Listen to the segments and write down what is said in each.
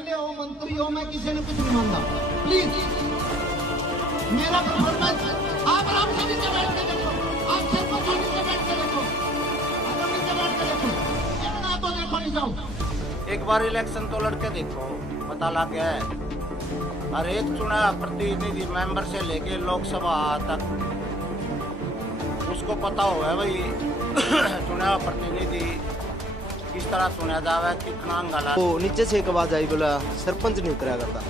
MLA हो, मंत्री हो, मैं किसी ने कुछ नहीं मांगा। प्लीज मेरा परफॉर्मेंस आप आराम से नीचे बैठ के देखो, आप सबको नीचे बैठ के देखो, नीचे बैठ के देखो, इतना तो देखो नहीं जाओ। एक बार इलेक्शन तो लड़के देखो, पता लग गया है। हर एक चुना प्रतिनिधि मेंबर से लेके लोकसभा तक उसको पता होगा भाई चुना प्रतिनिधि किस तरह चुना जावे, कितना गलत। तो नीचे से एक आवाज आई, बोला सरपंच नहीं उतरा करता।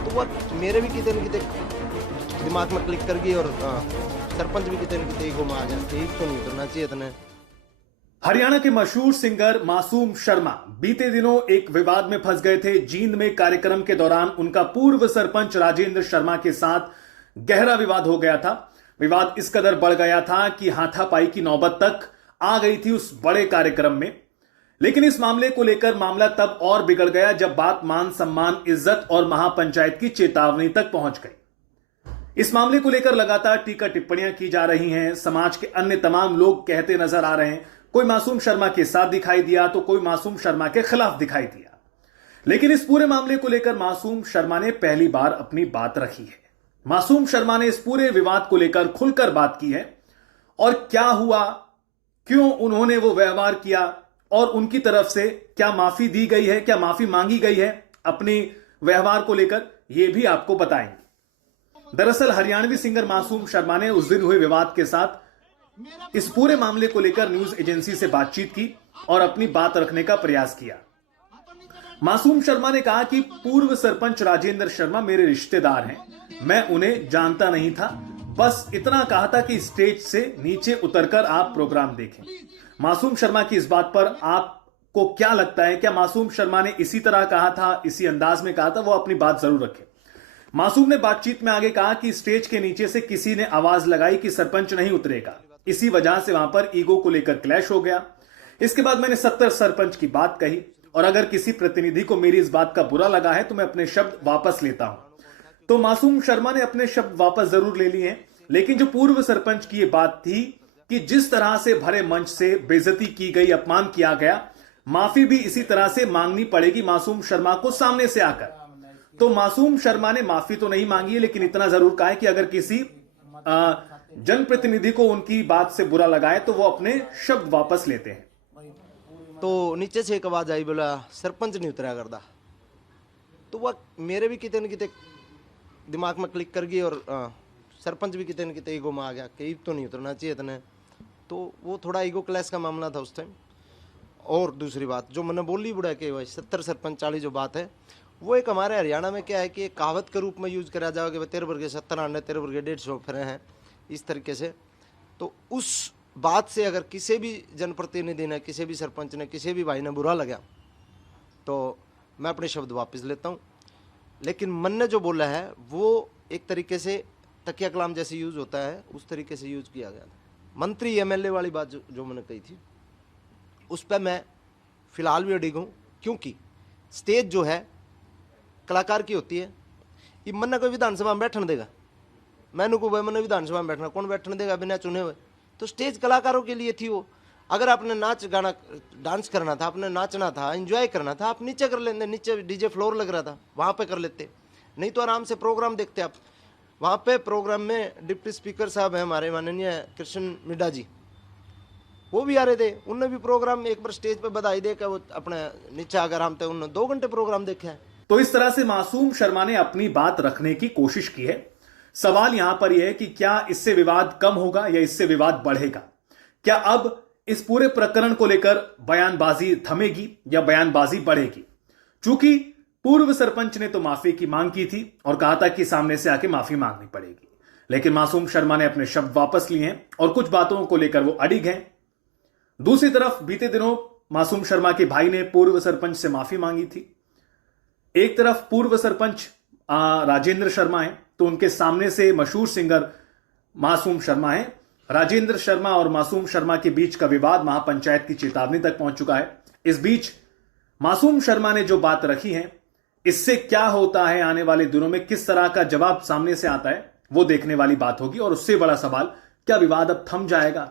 तो वो मेरे भी कितने न कितने दिमाग में क्लिक कर गई और सरपंच भी कितने न कितने घुमा आ गया, ठीक तो नहीं उतरना चाहिए इतने। हरियाणा के मशहूर सिंगर मासूम शर्मा बीते दिनों एक विवाद में फंस गए थे। जींद में कार्यक्रम के दौरान उनका पूर्व सरपंच राजेंद्र शर्मा के साथ गहरा विवाद हो गया था। विवाद इस कदर बढ़ गया था कि हाथापाई की नौबत तक आ गई थी उस बड़े कार्यक्रम में। लेकिन इस मामले को लेकर मामला तब और बिगड़ गया जब बात मान सम्मान, इज्जत और महापंचायत की चेतावनी तक पहुंच गई। इस मामले को लेकर लगातार टीका टिप्पणियां की जा रही हैं। समाज के अन्य तमाम लोग कहते नजर आ रहे हैं, कोई मासूम शर्मा के साथ दिखाई दिया तो कोई मासूम शर्मा के खिलाफ दिखाई दिया। लेकिन इस पूरे मामले को लेकर मासूम शर्मा ने पहली बार अपनी बात रखी है। मासूम शर्मा ने इस पूरे विवाद को लेकर खुलकर बात की है और क्या हुआ, क्यों उन्होंने वो व्यवहार किया और उनकी तरफ से क्या माफी दी गई है, क्या माफी मांगी गई है अपने व्यवहार को लेकर, यह भी आपको बताएंगे। दरअसल हरियाणवी सिंगर मासूम शर्मा ने उस दिन हुए विवाद के साथ इस पूरे मामले को लेकर न्यूज एजेंसी से बातचीत की और अपनी बात रखने का प्रयास किया। मासूम शर्मा ने कहा कि पूर्व सरपंच राजेंद्र शर्मा मेरे रिश्तेदार हैं, मैं उन्हें जानता नहीं था, बस इतना कहा था कि स्टेज से नीचे उतरकर आप प्रोग्राम देखें। मासूम शर्मा की इस बात पर आपको क्या लगता है? क्या मासूम शर्मा ने इसी तरह कहा था, इसी अंदाज में कहा था? वो अपनी बात जरूर रखे। मासूम ने बातचीत में आगे कहा कि स्टेज के नीचे से किसी ने आवाज लगाई कि सरपंच नहीं उतरेगा, इसी वजह से वहां पर ईगो को लेकर क्लैश हो गया। इसके बाद मैंने 70 सरपंच की बात कही और अगर किसी प्रतिनिधि को मेरी इस बात का बुरा लगा है तो मैं अपने शब्द वापस लेता हूं। तो मासूम शर्मा ने अपने शब्द वापस जरूर ले लिए हैं, लेकिन जो पूर्व सरपंच की यह बात थी कि जिस तरह से भरे मंच से बेइज्जती की गई, अपमान किया गया, माफी भी इसी तरह से मांगनी पड़ेगी मासूम शर्मा को सामने से आकर। तो मासूम शर्मा ने माफी तो नहीं मांगी है, लेकिन इतना जरूर कहा है कि अगर किसी जनप्रतिनिधि को उनकी बात से बुरा लगा है तो वो अपने शब्द वापस लेते हैं। तो नीचे से एक आवाज आई, बोला सरपंच नहीं उतरा करता। तो वह मेरे भी कितने न कितने दिमाग में क्लिक कर गई और सरपंच भी कितने न कितने ईगो में आ गया कि तो नहीं उतरना चाहिए इतने। तो वो थोड़ा ईगो क्लैश का मामला था उस टाइम। और दूसरी बात जो मैंने बोली बुढ़ा के वही 70 सरपंच वाली जो बात है, वो एक हमारे हरियाणा में क्या है कि कहावत के रूप में यूज करा जाओगे, कि तेरे वर्ग 70 आने, तेरे वर्ग 150 फिरे हैं, इस तरीके से। तो उस बात से अगर किसी भी जनप्रतिनिधि ने, किसी भी सरपंच ने, किसी भी भाई ने बुरा लगा तो मैं अपने शब्द वापस लेता हूँ। लेकिन मन ने जो बोला है वो एक तरीके से तकिया कलाम जैसे यूज होता है, उस तरीके से यूज किया गया था। मंत्री एमएलए वाली बात जो मैंने कही थी, उस पर मैं फिलहाल भी अडिग हूँ, क्योंकि स्टेज जो है कलाकार की होती है। ये मन कोई विधानसभा में बैठने देगा? मैंने को भाई मैंने विधानसभा में बैठना, कौन बैठने देगा बिना चुने हुए? तो स्टेज कलाकारों के लिए थी वो। अगर आपने नाच गाना डांस करना था, आपने नाचना था, एंजॉय करना था, आप नीचे कर लेते, नीचे डीजे फ्लोर लग रहा था वहाँ पे कर लेते, नहीं तो आराम से प्रोग्राम देखते आप। वहाँ पे प्रोग्राम में डिप्टी स्पीकर साहब हैं हमारे माननीय कृष्ण मिड्डा जी, वो भी आ रहे थे। उनने भी प्रोग्राम एक बार स्टेज पे बधाई देकर वो अपने नीचे अगर हम थे, उन्होंने 2 घंटे प्रोग्राम देखे हैं। तो इस तरह से मासूम शर्मा ने अपनी बात रखने की कोशिश की है। सवाल यहां पर यह है कि क्या इससे विवाद कम होगा या इससे विवाद बढ़ेगा? क्या अब इस पूरे प्रकरण को लेकर बयानबाजी थमेगी या बयानबाजी बढ़ेगी? चूंकि पूर्व सरपंच ने तो माफी की मांग की थी और कहा था कि सामने से आके माफी मांगनी पड़ेगी, लेकिन मासूम शर्मा ने अपने शब्द वापस लिए हैं और कुछ बातों को लेकर वो अडिग हैं। दूसरी तरफ बीते दिनों मासूम शर्मा के भाई ने पूर्व सरपंच से माफी मांगी थी। एक तरफ पूर्व सरपंच राजेंद्र शर्मा है, तो उनके सामने से मशहूर सिंगर मासूम शर्मा है। राजेंद्र शर्मा और मासूम शर्मा के बीच का विवाद महापंचायत की चेतावनी तक पहुंच चुका है। इस बीच मासूम शर्मा ने जो बात रखी है, इससे क्या होता है आने वाले दिनों में, किस तरह का जवाब सामने से आता है, वो देखने वाली बात होगी। और उससे बड़ा सवाल, क्या विवाद अब थम जाएगा?